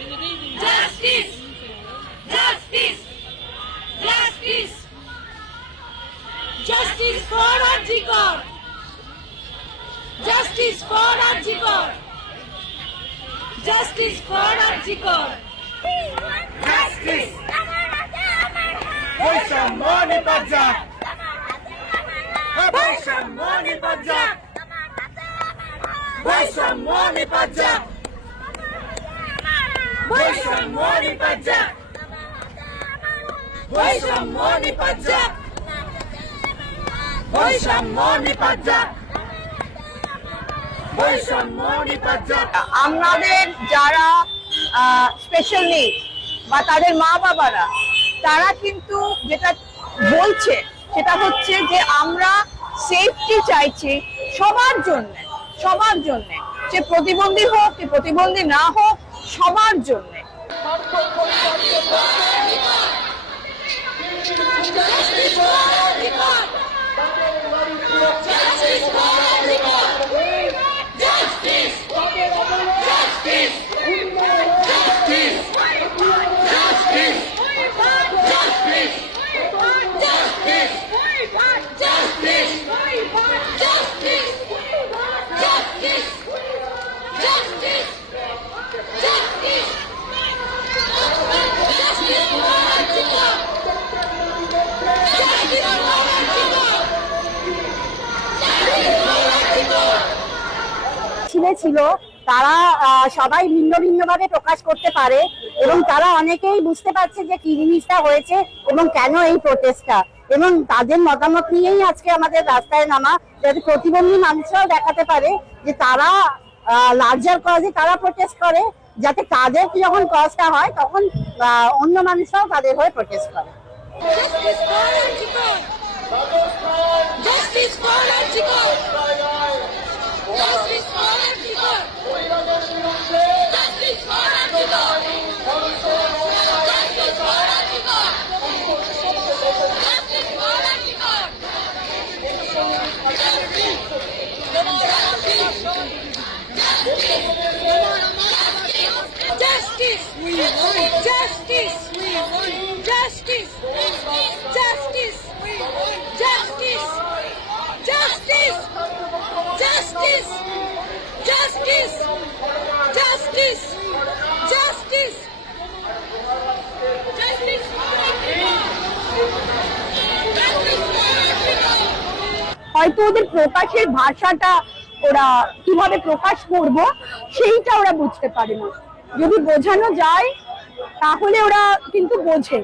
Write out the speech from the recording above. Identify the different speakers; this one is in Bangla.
Speaker 1: Justice justice justice justice for RG Kar
Speaker 2: justice for RG Kar justice for RG Kar justice বৈষম্য নিপাজাত বৈষম্য নিপাজাত বৈষম্য নিপাজাত বৈষম্য নিপাত বৈষম্য নিপাত বৈষম্য নিপাত বৈষম্য নিপাত
Speaker 3: আমাদের যারা স্পেশাল নিড বা তাদের মা বাবারা, তারা কিন্তু যেটা বলছে, সেটা হচ্ছে যে আমরা সেফটি চাইছি সবার জন্য সবার জন্য। সে প্রতিবন্ধী হোক কি প্রতিবন্ধী না হোক সবার জন্য। ছেলে তারা সবাই ভিন্ন ভিন্ন ভাবে প্রকাশ করতে পারে এবং তারা অনেকেই বুঝতে পারছে যে কি জিনিসটা হয়েছে এবং কেন এই প্রোটেস্টটা এবং তাদের মতামত নিয়েই আজকে আমাদের রাস্তায় নামা। যাতে প্রতিবন্ধী মানুষরাও দেখাতে পারে যে তারা লার্জার কজে তারা প্রোটেস্ট করে যাতে তাদের যখন কজটা হয় তখন অন্য মানুষরাও তাদের হয়ে প্রোটেস্ট করে
Speaker 1: justice for RG Kar justice for RG Kar justice for RG Kar justice for RG Kar justice for RG Kar Justice! We
Speaker 3: হয়তো ওদের প্রকাশের ভাষাটা ওরা কীভাবে প্রকাশ করব সেইটা ওরা বুঝতে পারে না। যদি বোঝানো যায় তাহলে ওরা কিন্তু বোঝে।